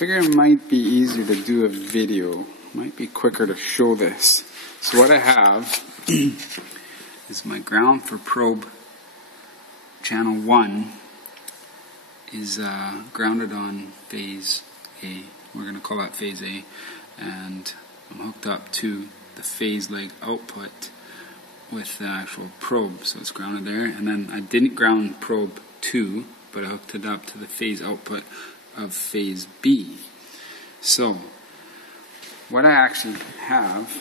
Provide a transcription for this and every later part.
figure it might be easier to do a video. Might be quicker to show this. So what I have is my ground for probe channel 1 is grounded on phase A. We're going to call that phase A. And I'm hooked up to the phase leg output with the actual probe. So it's grounded there. And then I didn't ground probe 2, but I hooked it up to the phase output of phase B. So what I actually have,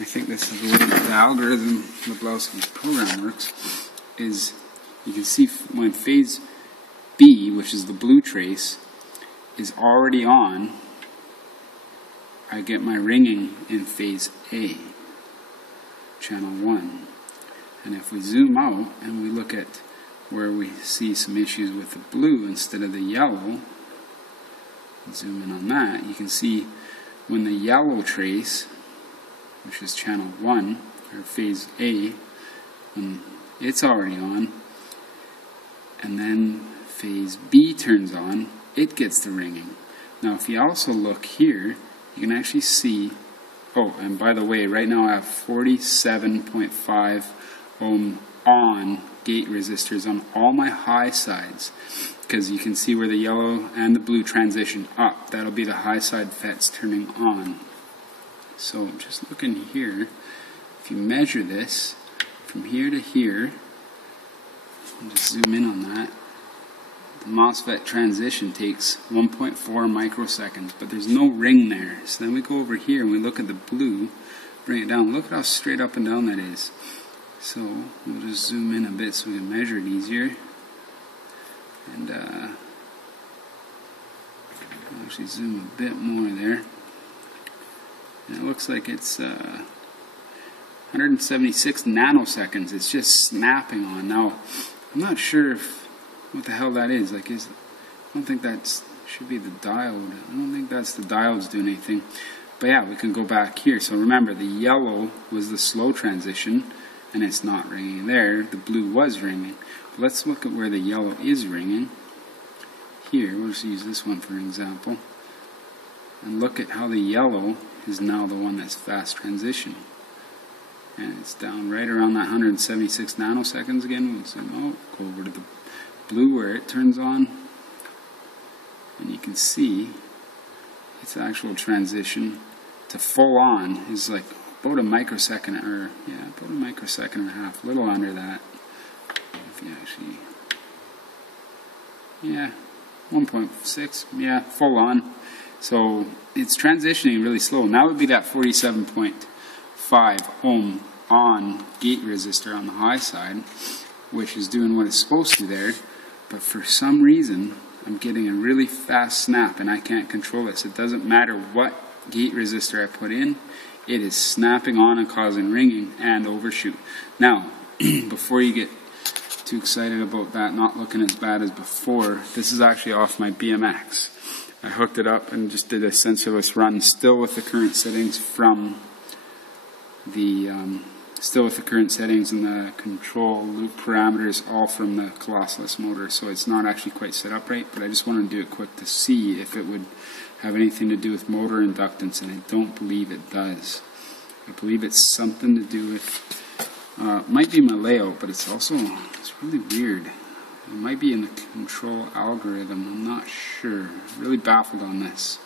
I think this is the way the algorithm Lebowski's program works, is you can see when phase B, which is the blue trace, is already on, I get my ringing in phase A, channel 1. And if we zoom out and we look at where we see some issues with the blue instead of the yellow, zoom in on that, you can see when the yellow trace, which is channel 1, or phase A, when it's already on, and then phase B turns on, it gets the ringing. Now if you also look here, you can actually see, oh, and by the way, right now I have 47.5 ohm on gate resistors on all my high sides, because you can see where the yellow and the blue transition up. That'll be the high side FETs turning on. So just looking here, if you measure this from here to here, I'll just zoom in on that, the MOSFET transition takes 1.4 microseconds, but there's no ring there. So then we go over here and we look at the blue, bring it down. Look at how straight up and down that is. So we'll just zoom in a bit so we can measure it easier. And I'll actually zoom a bit more there. And it looks like it's 176 nanoseconds. It's just snapping on. Now, I'm not sure what the hell that is. I don't think that should be the diode. I don't think that's the diodes doing anything. But yeah, we can go back here. So remember, the yellow was the slow transition, and it's not ringing there. The blue was ringing. But let's look at where the yellow is ringing. Here, we'll just use this one for an example. And look at how the yellow is now the one that's fast transition. And it's down right around that 176 nanoseconds again. We'll zoom out, go over to the blue where it turns on. And you can see its actual transition to full on is like about a microsecond, or yeah, about a microsecond and a half, a little under that. If you actually, yeah, 1.6, yeah, full on. So it's transitioning really slow. And that would be that 47.5 ohm on gate resistor on the high side, which is doing what it's supposed to there. But for some reason, I'm getting a really fast snap, and I can't control this. It doesn't matter what gate resistor I put in, it is snapping on and causing ringing and overshoot. Now, before you get too excited about that not looking as bad as before, this is actually off my BMX. I hooked it up and just did a sensorless run, still with the current settings from the, still with the current settings and the control loop parameters, all from the lossless motor. So it's not actually quite set up right, but I just wanted to do it quick to see if it would have anything to do with motor inductance, and I don't believe it does. I believe it's something to do with, might be my layout, but it's really weird. It might be in the control algorithm, I'm not sure. Really baffled on this.